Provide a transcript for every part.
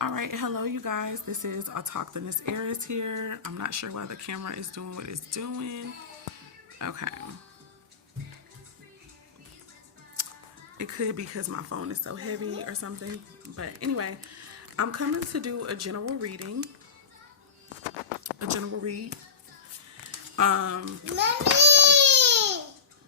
All right, hello you guys. This is Autochthonous Aries here. I'm not sure why the camera is doing what it's doing. Okay. It could be because my phone is so heavy or something. But anyway, I'm coming to do a general reading. A general read. Mommy!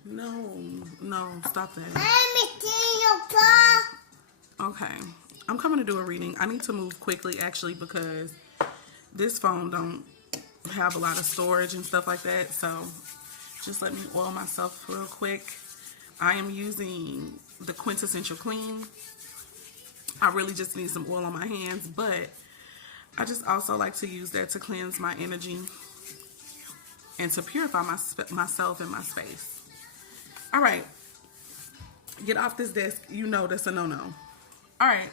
No, stop that. Mommy, can you call? Okay. I'm coming to do a reading. I need to move quickly actually because this phone don't have a lot of storage and stuff like that. So just let me oil myself real quick. I am using the Quintessential Clean. I really just need some oil on my hands, but I just also like to use that to cleanse my energy and to purify myself and my space. All right. Get off this desk. You know that's a no-no. All right.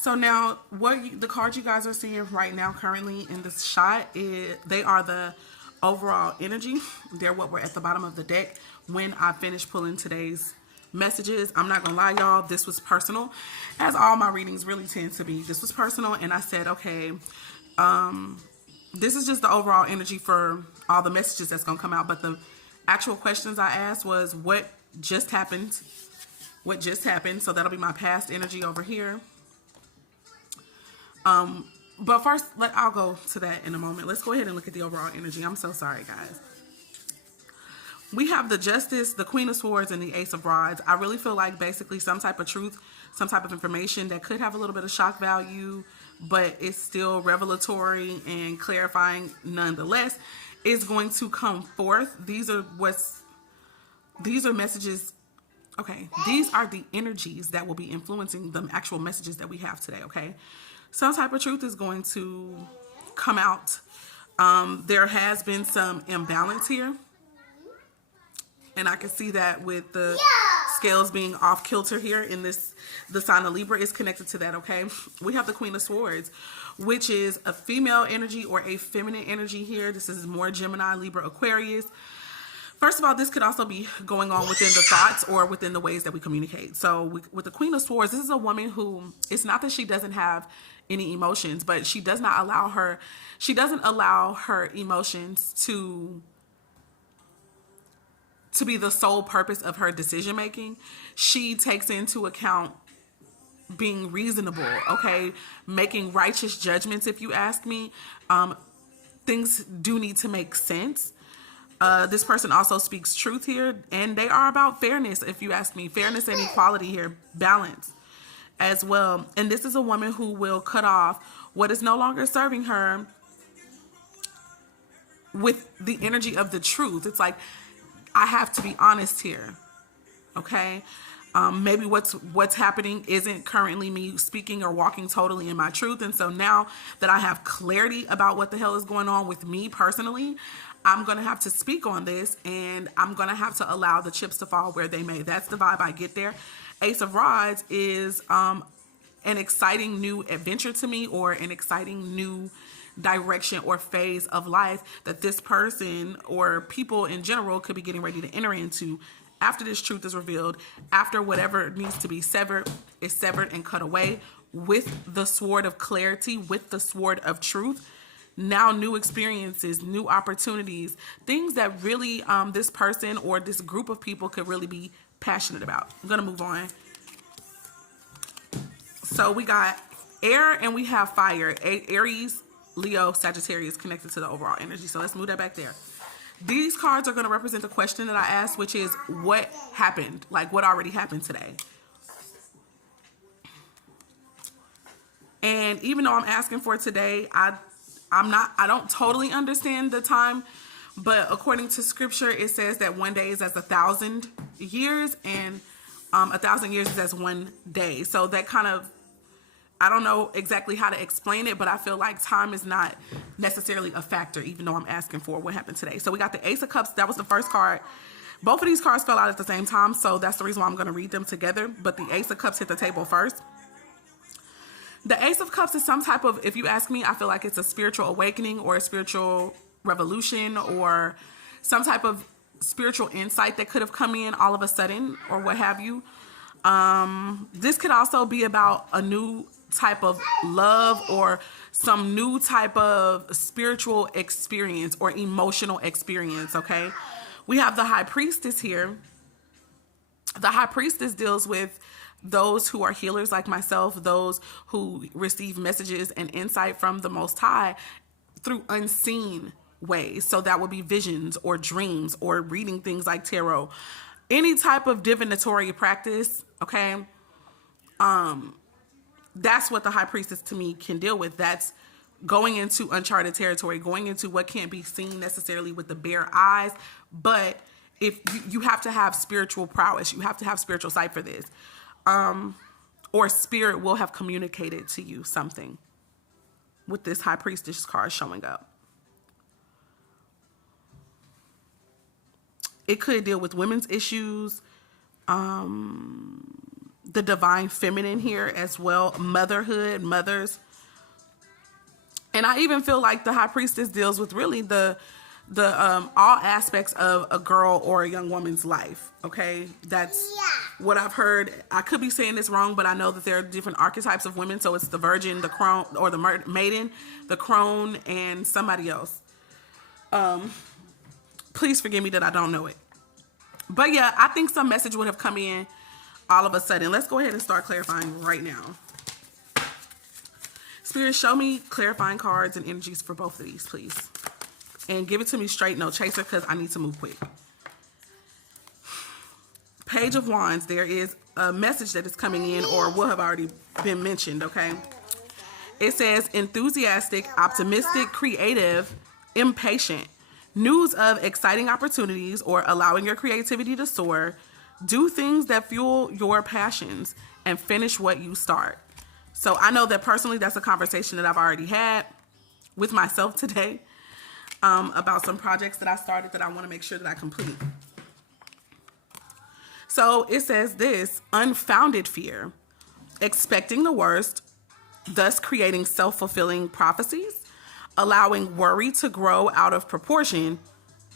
So now, the cards you guys are seeing right now, currently in this shot, they are the overall energy. They're what were at the bottom of the deck when I finished pulling today's messages. I'm not gonna lie, y'all. This was personal, as all my readings really tend to be. This was personal, and I said, okay, this is just the overall energy for all the messages that's gonna come out. But the actual questions I asked was, what just happened? What just happened? So that'll be my past energy over here. But first, I'll go to that in a moment. Let's go ahead and look at the overall energy. I'm so sorry, guys. We have the Justice, the Queen of Swords, and the Ace of Rods. I really feel like basically some type of truth, some type of information that could have a little bit of shock value, but it's still revelatory and clarifying nonetheless, is going to come forth. These are messages. Okay, these are the energies that will be influencing the actual messages that we have today, okay? Some type of truth is going to come out. There has been some imbalance here. And I can see that with the scales being off kilter here in this, the sign of Libra is connected to that, okay? We have the Queen of Swords, which is a female energy or a feminine energy here. This is more Gemini, Libra, Aquarius. First of all, this could also be going on within the thoughts or within the ways that we communicate. So with the Queen of Swords, this is a woman who, it's not that she doesn't have any emotions, but she doesn't allow her emotions to be the sole purpose of her decision making. She takes into account being reasonable, okay? Making righteous judgments, if you ask me. Things do need to make sense. This person also speaks truth here, and they are about fairness, if you ask me. Fairness and equality here, balance as well. And this is a woman who will cut off what is no longer serving her with the energy of the truth. It's like, I have to be honest here, okay? Maybe what's happening isn't currently me speaking or walking totally in my truth. And so now that I have clarity about what the hell is going on with me personally, I'm going to have to speak on this, and I'm going to have to allow the chips to fall where they may. That's the vibe I get there. Ace of Rods is an exciting new adventure to me, or an exciting new direction or phase of life that this person or people in general could be getting ready to enter into after this truth is revealed, after whatever needs to be severed is severed and cut away with the sword of clarity, with the sword of truth. Now new experiences, new opportunities, things that really this person or this group of people could really be passionate about. I'm going to move on. So we got air and we have fire. Aries, Leo, Sagittarius connected to the overall energy. So let's move that back there. These cards are going to represent the question that I asked, which is what happened? Like what already happened today? And even though I'm asking for today, I don't totally understand the time, but according to scripture, it says that one day is as 1,000 years, and 1,000 years is as one day. So that kind of, I don't know exactly how to explain it, but I feel like time is not necessarily a factor, even though I'm asking for what happened today. So we got the Ace of Cups. That was the first card. Both of these cards fell out at the same time, so that's the reason why I'm going to read them together. But the Ace of Cups hit the table first. The Ace of Cups is some type of, if you ask me, I feel like it's a spiritual awakening or a spiritual revolution or some type of spiritual insight that could have come in all of a sudden or what have you. This could also be about a new type of love or some new type of spiritual experience or emotional experience, okay? We have the High Priestess here. The High Priestess deals with those who are healers like myself, those who receive messages and insight from the Most High through unseen ways. So that would be visions or dreams or reading things like tarot. Any type of divinatory practice, okay? That's what the High Priestess to me can deal with. That's going into uncharted territory, going into what can't be seen necessarily with the bare eyes. But if you have to have spiritual prowess, you have to have spiritual sight for this. Or spirit will have communicated to you something with this High Priestess card showing up. It could deal with women's issues, the divine feminine here as well, motherhood, mothers. And I even feel like the High Priestess deals with really the all aspects of a girl or a young woman's life. Okay, that's what I've heard. I could be saying this wrong, but I know that there are different archetypes of women. So it's the virgin, the crone, or the maiden, the crone, and somebody else. Please forgive me that I don't know it. But yeah, I think some message would have come in all of a sudden. Let's go ahead and start clarifying right now. Spirit, show me clarifying cards and energies for both of these, please. And give it to me straight, no chaser, because I need to move quick. Page of Wands, there is a message that is coming in or will have already been mentioned, okay? It says enthusiastic, optimistic, creative, impatient. News of exciting opportunities or allowing your creativity to soar. Do things that fuel your passions and finish what you start. So I know that personally that's a conversation that I've already had with myself today about some projects that I started that I want to make sure that I complete. So it says this: unfounded fear, expecting the worst, thus creating self-fulfilling prophecies, allowing worry to grow out of proportion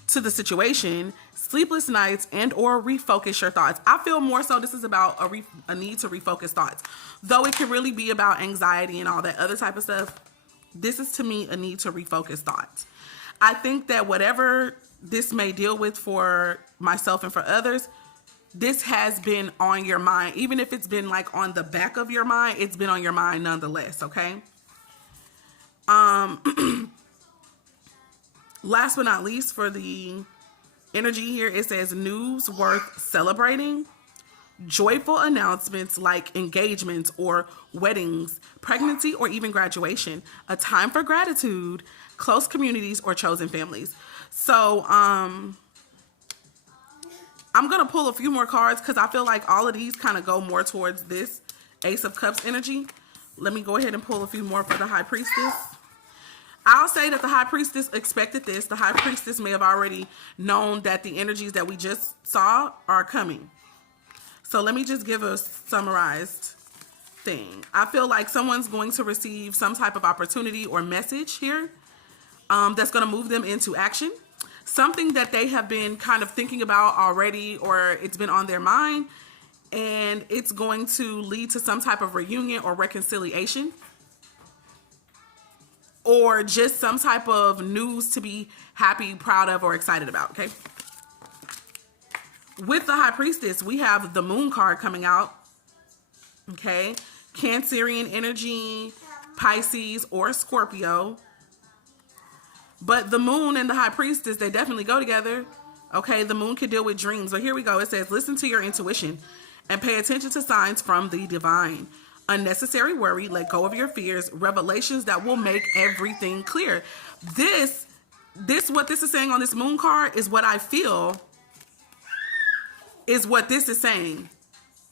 to the situation, sleepless nights, and or refocus your thoughts. I feel more so this is about a need to refocus thoughts. Though it can really be about anxiety and all that other type of stuff, this is to me a need to refocus thoughts. I think that whatever this may deal with for myself and for others, this has been on your mind. Even if it's been like on the back of your mind, it's been on your mind nonetheless, okay? Last but not least, for the energy here, it says news worth celebrating, joyful announcements like engagements or weddings, pregnancy, or even graduation, a time for gratitude, close communities, or chosen families. So, I'm going to pull a few more cards because I feel like all of these kind of go more towards this Ace of Cups energy. Let me go ahead and pull a few more for the High Priestess. I'll say that the High Priestess expected this. The High Priestess may have already known that the energies that we just saw are coming. So let me just give a summarized thing. I feel like someone's going to receive some type of opportunity or message here that's going to move them into action. Something that they have been kind of thinking about already, or it's been on their mind, and it's going to lead to some type of reunion or reconciliation, or just some type of news to be happy, proud of, or excited about, okay? With the High Priestess, we have the Moon card coming out, okay? Cancerian energy, Pisces, or Scorpio. But the Moon and the High Priestess, they definitely go together, okay? The Moon can deal with dreams. But here we go. It says, listen to your intuition and pay attention to signs from the divine. Unnecessary worry, let go of your fears, revelations that will make everything clear. This what this is saying on this Moon card is what I feel is what this is saying.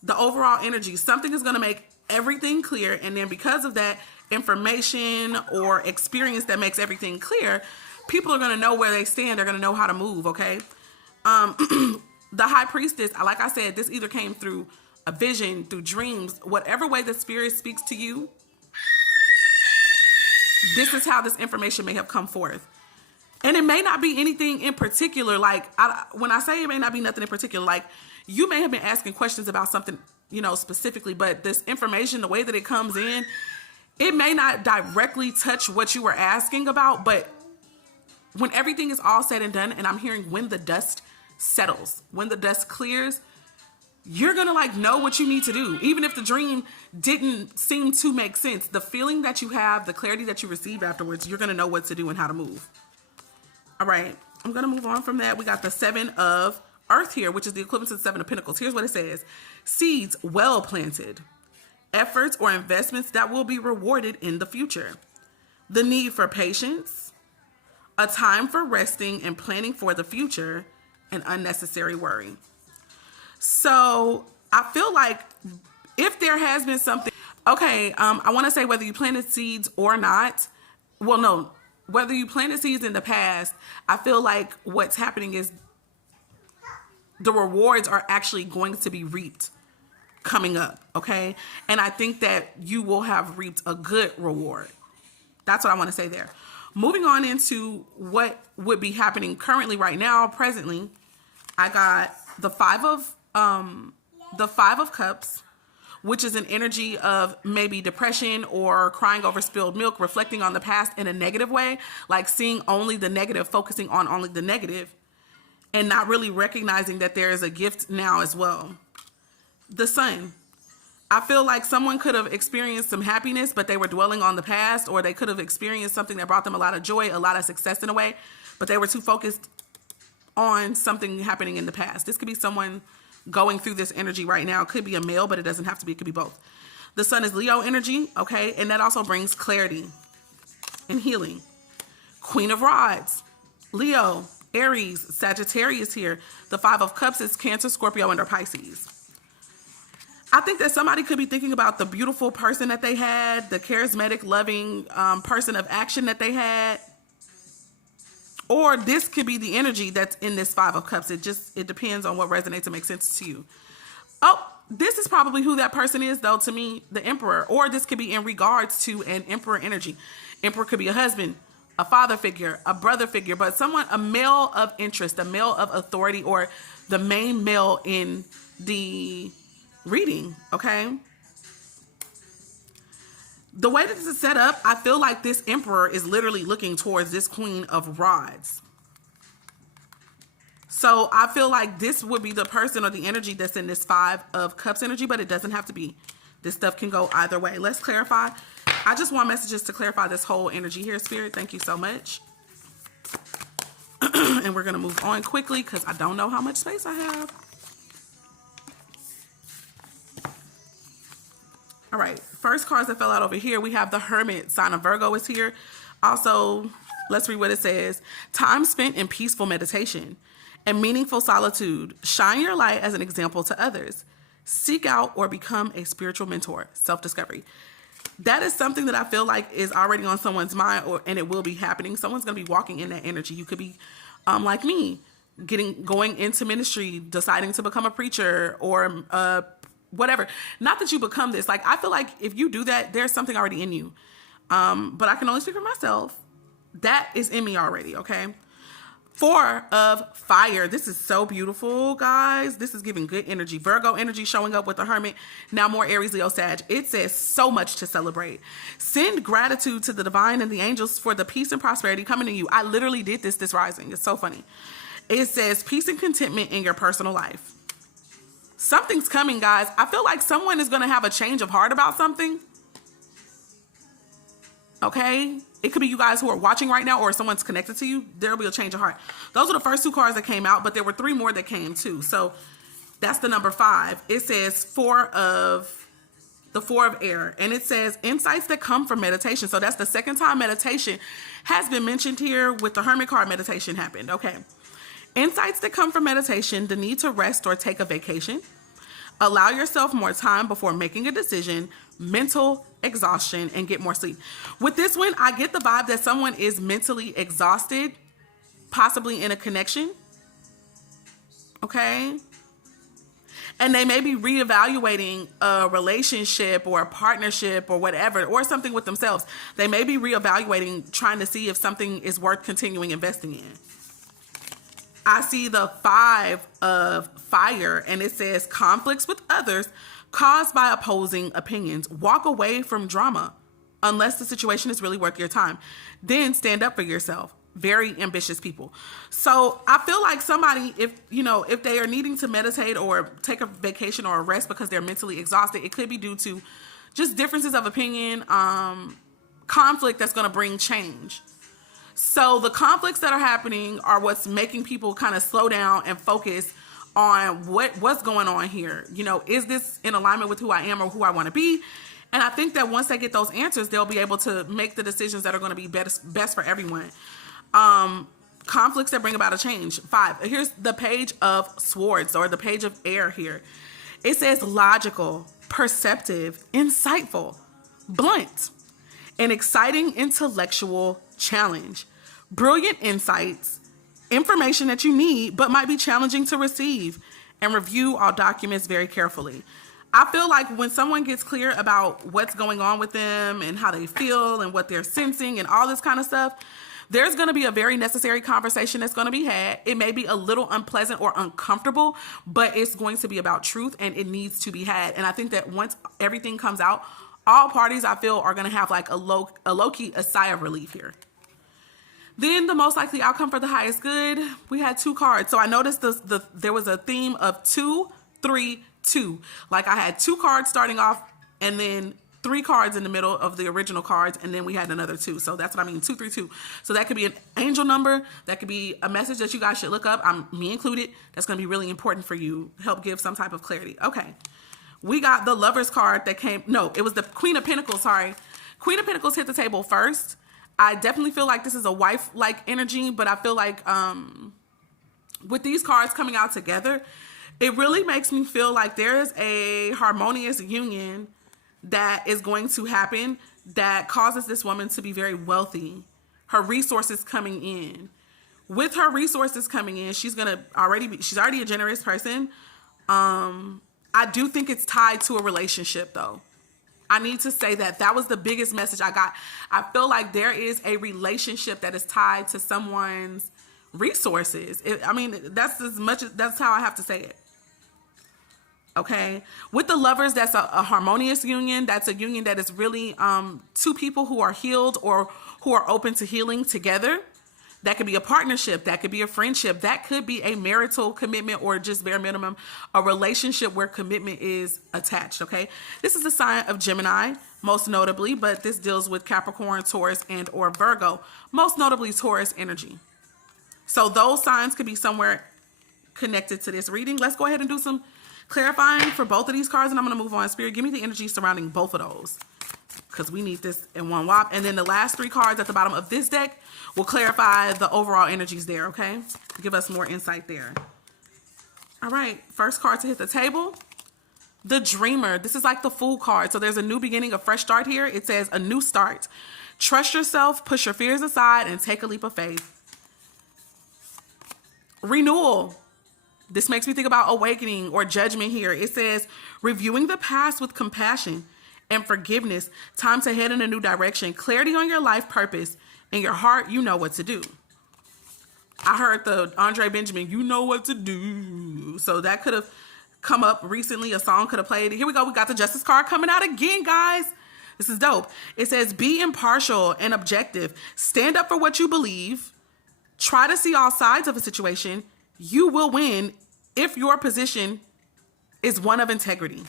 The overall energy, something is going to make everything clear, and then because of that information or experience that makes everything clear, people are going to know where they stand. They're going to know how to move, okay? The High Priestess, like I said, this either came through a vision, through dreams, whatever way the Spirit speaks to you, this is how this information may have come forth. And it may not be anything in particular. Like, when I say it may not be nothing in particular, like you may have been asking questions about something, you know, specifically, but this information, the way that it comes in, it may not directly touch what you were asking about, but when everything is all said and done, and I'm hearing when the dust settles, when the dust clears, you're gonna like know what you need to do. Even if the dream didn't seem to make sense, the feeling that you have, the clarity that you receive afterwards, you're gonna know what to do and how to move. All right, I'm gonna move on from that. We got the 7 of Earth here, which is the equivalent to the 7 of Pentacles. Here's what it says. Seeds well planted. Efforts or investments that will be rewarded in the future. The need for patience. A time for resting and planning for the future. And unnecessary worry. So I feel like if there has been something, okay, I want to say whether you planted seeds or not, well, no, whether you planted seeds in the past, I feel like what's happening is the rewards are actually going to be reaped coming up, okay? And I think that you will have reaped a good reward. That's what I want to say there. Moving on into what would be happening currently right now, presently, I got the 5 of Cups, which is an energy of maybe depression or crying over spilled milk, reflecting on the past in a negative way, like seeing only the negative, focusing on only the negative, and not really recognizing that there is a gift now as well. The Sun. I feel like someone could have experienced some happiness, but they were dwelling on the past, or they could have experienced something that brought them a lot of joy, a lot of success in a way, but they were too focused on something happening in the past. This could be someone going through this energy right now. It could be a male, but it doesn't have to be. It could be both. The Sun is Leo energy, okay? And that also brings clarity and healing. Queen of Rods, Leo, Aries, Sagittarius here. The 5 of Cups is Cancer, Scorpio, and or Pisces. I think that somebody could be thinking about the beautiful person that they had, the charismatic, loving person of action that they had. Or this could be the energy that's in this 5 of Cups. It depends on what resonates and makes sense to you. Oh, this is probably who that person is, though, to me, the Emperor. Or this could be in regards to an Emperor energy. Emperor could be a husband, a father figure, a brother figure, but someone, a male of interest, a male of authority, or the main male in the reading, okay? The way that this is set up, I feel like this Emperor is literally looking towards this Queen of Rods. So I feel like this would be the person or the energy that's in this 5 of Cups energy, but it doesn't have to be. This stuff can go either way. Let's clarify. I just want messages to clarify this whole energy here, Spirit. Thank you so much. And we're going to move on quickly because I don't know how much space I have. All right, first cards that fell out over here, we have the Hermit, sign of Virgo is here. Also, let's read what it says. Time spent in peaceful meditation and meaningful solitude. Shine your light as an example to others. Seek out or become a spiritual mentor. Self-discovery. That is something that I feel like is already on someone's mind, and it will be happening. Someone's going to be walking in that energy. You could be like me, going into ministry, deciding to become a preacher or whatever. Not that you become this. Like, I feel like if you do that, there's something already in you. But I can only speak for myself. That is in me already, okay? 4 of Fire. This is so beautiful, guys. This is giving good energy. Virgo energy showing up with the Hermit. Now more Aries, Leo, Sag. It says so much to celebrate. Send gratitude to the divine and the angels for the peace and prosperity coming to you. I literally did this rising. It's so funny. It says peace and contentment in your personal life. Something's coming, guys. I feel like someone is going to have a change of heart about something. Okay? It could be you guys who are watching right now, or someone's connected to you. There'll be a change of heart. Those are the first 2 cards that came out, but there were 3 more that came too. So that's the number 5. It says 4 of Air, and it says insights that come from meditation. So that's the second time meditation has been mentioned here with the Hermit card. Meditation happened. Okay. Insights that come from meditation, the need to rest or take a vacation. Allow yourself more time before making a decision, mental exhaustion, and get more sleep. With this one, I get the vibe that someone is mentally exhausted, possibly in a connection. Okay? And they may be reevaluating a relationship or a partnership or whatever, or something with themselves. They may be reevaluating, trying to see if something is worth continuing investing in. I see the 5 of Fire, and it says conflicts with others caused by opposing opinions. Walk away from drama. unless the situation is really worth your time. Then stand up for yourself. Very ambitious people. So I feel like somebody, if they are needing to meditate or take a vacation or a rest because they're mentally exhausted, it could be due to just differences of opinion, conflict that's going to bring change. So the conflicts that are happening are what's making people kind of slow down and focus on what's going on here. Is this in alignment with who I am or who I want to be? And I think that once they get those answers, they'll be able to make the decisions that are going to be best for everyone. Conflicts that bring about a change. 5. Here's the Page of Swords, or the Page of Air here. It says logical, perceptive, insightful, blunt, an exciting intellectual challenge, brilliant insights, information that you need but might be challenging to receive, and review all documents very carefully. I feel like when someone gets clear about what's going on with them and how they feel and what they're sensing and all this kind of stuff, there's going to be a very necessary conversation that's going to be had. It may be a little unpleasant or uncomfortable, but it's going to be about truth and it needs to be had. And I think that once everything comes out, all parties, I feel, are going to have like a low-key sigh of relief here. Then the most likely outcome for the highest good, we had 2 cards. So I noticed there was a theme of 2, 3, 2. Like I had 2 cards starting off and then 3 cards in the middle of the original cards, and then we had another 2. So that's what I mean, 2, 3, 2. So that could be an angel number. That could be a message that you guys should look up. Me included. That's going to be really important for you. Help give some type of clarity. Okay. We got the Lovers card that came. No, it was the Queen of Pentacles. Sorry. Queen of Pentacles hit the table first. I definitely feel like this is a wife-like energy, but I feel like with these cards coming out together, it really makes me feel like there is a harmonious union that is going to happen that causes this woman to be very wealthy. Her resources coming in. With her resources coming in, she's already a generous person. I do think it's tied to a relationship though. I need to say that was the biggest message I got. I feel like there is a relationship that is tied to someone's resources. That's how I have to say it. Okay. With the Lovers, that's a harmonious union. That's a union that is really 2 people who are healed or who are open to healing together. That could be a partnership. That could be a friendship. That could be a marital commitment or just bare minimum, a relationship where commitment is attached. Okay. This is the sign of Gemini, most notably, but this deals with Capricorn, Taurus, and or Virgo, most notably Taurus energy. So those signs could be somewhere connected to this reading. Let's go ahead and do some clarifying for both of these cards, and I'm going to move on. Spirit, give me the energy surrounding both of those because we need this in one whop. And then the last 3 cards at the bottom of this deck will clarify the overall energies there, okay? Give us more insight there. All right, first card to hit the table, the Dreamer. This is like the Fool card. So there's a new beginning, a fresh start here. It says a new start. Trust yourself, push your fears aside, and take a leap of faith. Renewal. This makes me think about awakening or judgment here. It says, reviewing the past with compassion and forgiveness. Time to head in a new direction. Clarity on your life purpose. In your heart, you know what to do. I heard the Andre Benjamin, you know what to do. So that could have come up recently. A song could have played. Here we go. We got the Justice card coming out again, guys. This is dope. It says, be impartial and objective. Stand up for what you believe. Try to see all sides of a situation. You will win if your position is one of integrity.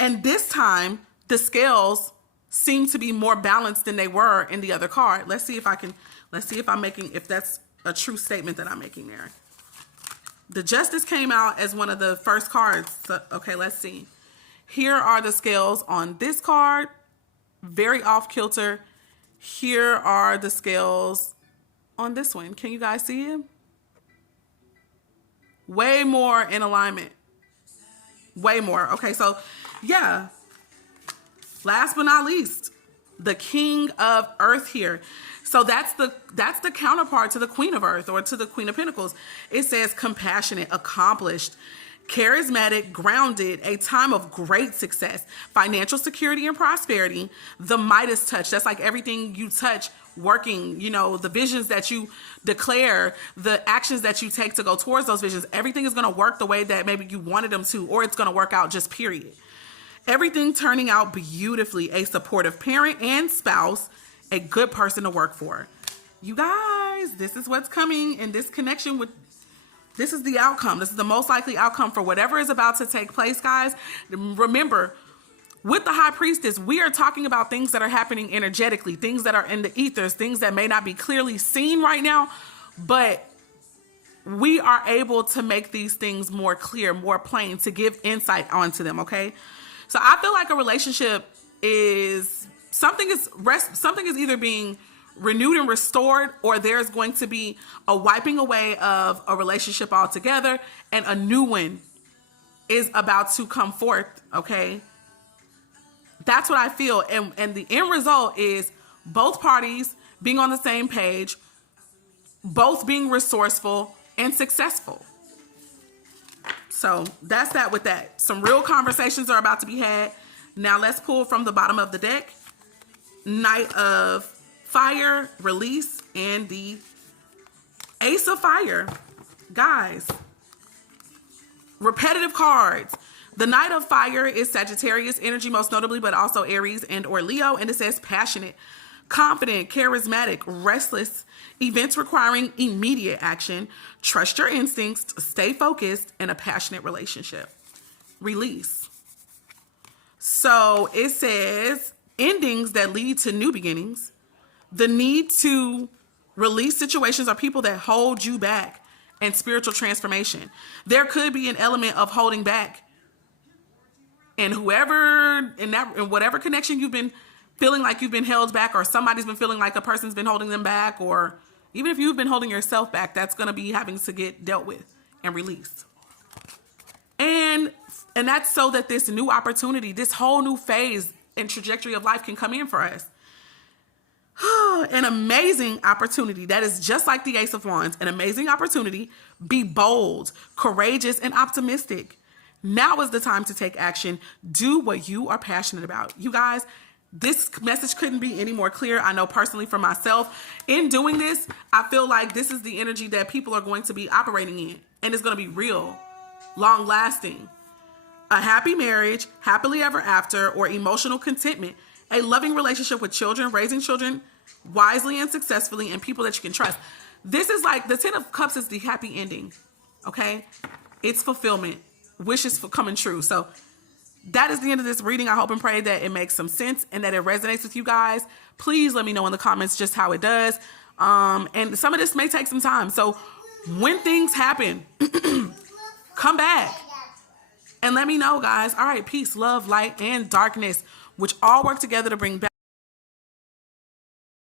And this time, the scales seem to be more balanced than they were in the other card. Let's see if if that's a true statement that I'm making there. The Justice came out as one of the first cards. So, okay, let's see. Here are the scales on this card. Very off kilter. Here are the scales on this one. Can you guys see him? Way more in alignment. Way more. Okay, so yeah. Last but not least, the King of Earth here. So that's the counterpart to the Queen of Earth or to the Queen of Pentacles. It says compassionate, accomplished, charismatic, grounded, a time of great success, financial security and prosperity, the Midas touch. That's like everything you touch working, the visions that you declare, the actions that you take to go towards those visions. Everything is going to work the way that maybe you wanted them to, or it's going to work out just period. Everything turning out beautifully. A supportive parent and spouse. A good person to work for. You guys, this is what's coming in this connection with, this is the outcome. This is the most likely outcome for whatever is about to take place, guys. Remember, with the high priestess, we are talking about things that are happening energetically, things that are in the ethers, things that may not be clearly seen right now, but we are able to make these things more clear, more plain, to give insight onto them, okay? So I feel like a relationship is, something is either being renewed and restored, or there's going to be a wiping away of a relationship altogether, and a new one is about to come forth, okay? That's what I feel. And the end result is both parties being on the same page, both being resourceful and successful. So that's that with that. Some real conversations are about to be had. Now let's pull from the bottom of the deck. Knight of Fire, release, and the Ace of Fire. Guys, repetitive cards. The Knight of Fire is Sagittarius energy, most notably, but also Aries and or Leo. And it says passionate, confident, charismatic, restless, events requiring immediate action, trust your instincts, stay focused, and a passionate relationship. Release. So it says endings that lead to new beginnings. The need to release situations or people that hold you back, and spiritual transformation. There could be an element of holding back. And whoever, in whatever connection you've been feeling like you've been held back, or somebody's been feeling like a person's been holding them back, or even if you've been holding yourself back, that's going to be having to get dealt with and released. And that's so that this new opportunity, this whole new phase and trajectory of life can come in for us. An amazing opportunity that is just like the Ace of Wands, an amazing opportunity. Be bold, courageous, and optimistic. Now is the time to take action. Do what you are passionate about. You guys, this message couldn't be any more clear. I know personally for myself, in doing this, I feel like this is the energy that people are going to be operating in, and it's going to be real, long lasting. A happy marriage, happily ever after, or emotional contentment. A loving relationship with children, raising children wisely and successfully, and people that you can trust. This is like the 10 of Cups is the happy ending, okay? It's fulfillment, wishes for coming true. So that is the end of this reading. I hope and pray that it makes some sense and that it resonates with you guys. Please let me know in the comments just how it does. And some of this may take some time. So when things happen, come back and let me know, guys. All right, peace, love, light, and darkness, which all work together to bring back